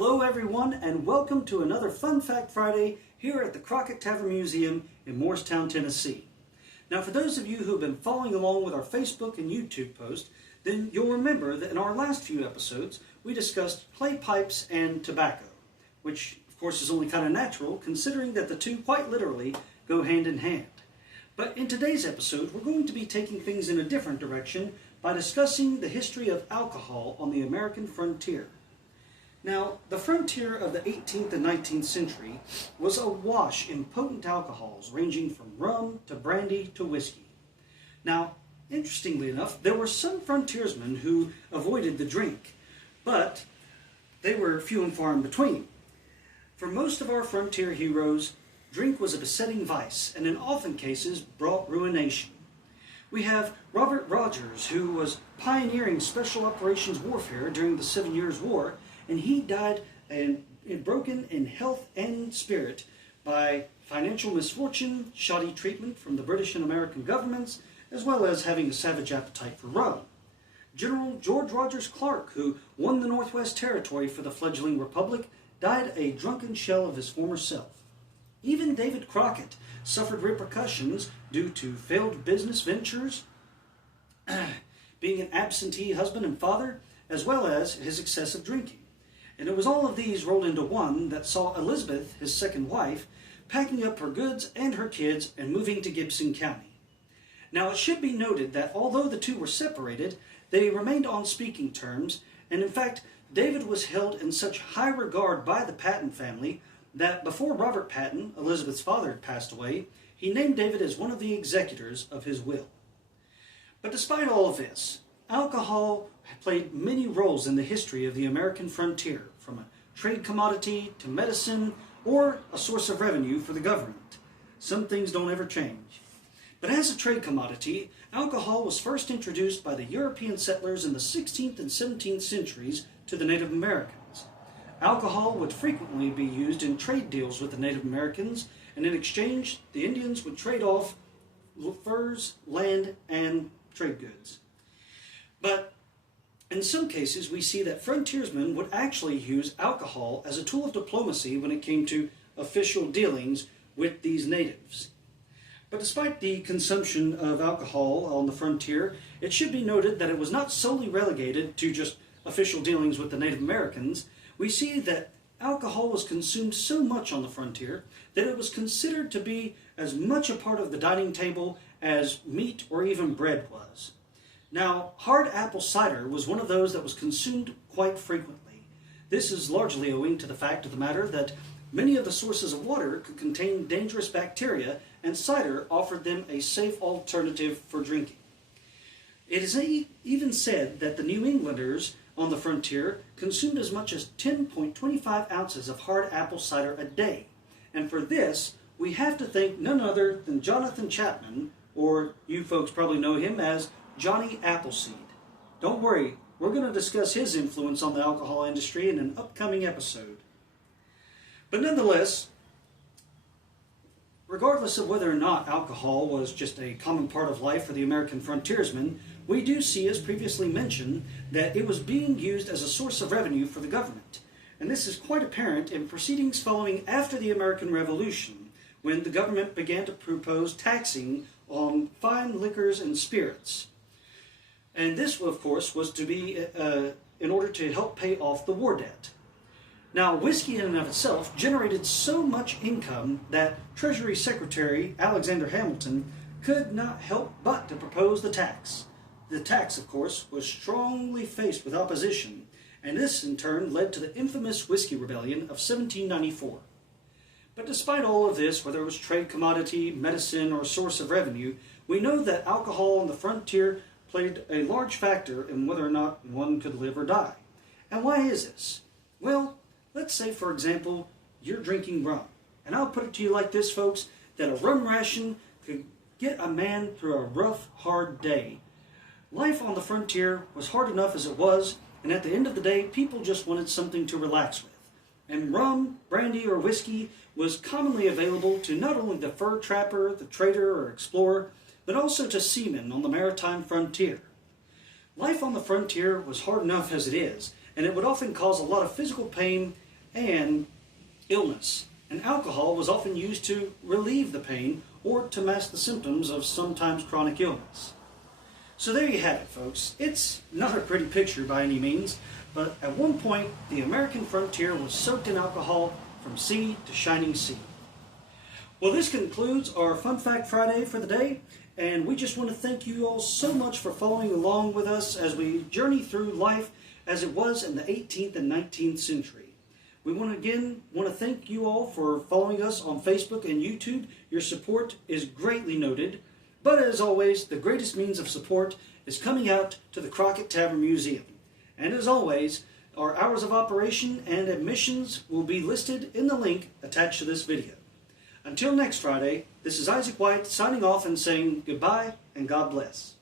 Hello everyone, and welcome to another Fun Fact Friday here at the Crockett Tavern Museum in Morristown, Tennessee. Now, for those of you who have been following along with our Facebook and YouTube posts, then you'll remember that in our last few episodes we discussed clay pipes and tobacco, which of course is only kind of natural considering that the two quite literally go hand in hand. But in today's episode we're going to be taking things in a different direction by discussing the history of alcohol on the American frontier. Now, the frontier of the 18th and 19th century was awash in potent alcohols ranging from rum to brandy to whiskey. Now, interestingly enough, there were some frontiersmen who avoided the drink, but they were few and far in between. For most of our frontier heroes, drink was a besetting vice and in often cases brought ruination. We have Robert Rogers, who was pioneering special operations warfare during the 7 Years' War, and he died broken in health and spirit by financial misfortune, shoddy treatment from the British and American governments, as well as having a savage appetite for rum. General George Rogers Clark, who won the Northwest Territory for the fledgling Republic, died a drunken shell of his former self. Even David Crockett suffered repercussions due to failed business ventures, being an absentee husband and father, as well as his excessive drinking. And it was all of these rolled into one that saw Elizabeth, his second wife, packing up her goods and her kids and moving to Gibson County. Now, it should be noted that although the two were separated, they remained on speaking terms, and in fact, David was held in such high regard by the Patton family that before Robert Patton, Elizabeth's father, had passed away, he named David as one of the executors of his will. But despite all of this, alcohol played many roles in the history of the American frontier, from a trade commodity to medicine or a source of revenue for the government. Some things don't ever change. But as a trade commodity, alcohol was first introduced by the European settlers in the 16th and 17th centuries to the Native Americans. Alcohol would frequently be used in trade deals with the Native Americans, and in exchange, the Indians would trade off furs, land, and trade goods. But in some cases, we see that frontiersmen would actually use alcohol as a tool of diplomacy when it came to official dealings with these natives. But despite the consumption of alcohol on the frontier, it should be noted that it was not solely relegated to just official dealings with the Native Americans. We see that alcohol was consumed so much on the frontier that it was considered to be as much a part of the dining table as meat or even bread was. Now, hard apple cider was one of those that was consumed quite frequently. This is largely owing to the fact of the matter that many of the sources of water could contain dangerous bacteria, and cider offered them a safe alternative for drinking. It is even said that the New Englanders on the frontier consumed as much as 10.25 ounces of hard apple cider a day. And for this, we have to thank none other than Jonathan Chapman, or you folks probably know him as Johnny Appleseed. Don't worry, we're going to discuss his influence on the alcohol industry in an upcoming episode. But nonetheless, regardless of whether or not alcohol was just a common part of life for the American frontiersmen, we do see, as previously mentioned, that it was being used as a source of revenue for the government. And this is quite apparent in proceedings following after the American Revolution, when the government began to propose taxing on fine liquors and spirits. And this, of course, was to be in order to help pay off the war debt. Now, whiskey in and of itself generated so much income that Treasury Secretary Alexander Hamilton could not help but to propose the tax. The tax, of course, was strongly faced with opposition, and this in turn led to the infamous Whiskey Rebellion of 1794. But despite all of this, whether it was trade commodity, medicine, or source of revenue, we know that alcohol on the frontier played a large factor in whether or not one could live or die. And why is this? Well, let's say, for example, you're drinking rum. And I'll put it to you like this, folks, that a rum ration could get a man through a rough, hard day. Life on the frontier was hard enough as it was, and at the end of the day, people just wanted something to relax with. And rum, brandy, or whiskey was commonly available to not only the fur trapper, the trader, or explorer, but also to seamen on the maritime frontier. Life on the frontier was hard enough as it is, and it would often cause a lot of physical pain and illness. And alcohol was often used to relieve the pain or to mask the symptoms of sometimes chronic illness. So there you have it, folks. It's not a pretty picture by any means, but at one point the American frontier was soaked in alcohol from sea to shining sea. Well, this concludes our Fun Fact Friday for the day, and we just want to thank you all so much for following along with us as we journey through life as it was in the 18th and 19th century. We want to thank you all for following us on Facebook and YouTube. Your support is greatly noted. But as always, the greatest means of support is coming out to the Crockett Tavern Museum. And as always, our hours of operation and admissions will be listed in the link attached to this video. Until next Friday, this is Isaac White signing off and saying goodbye and God bless.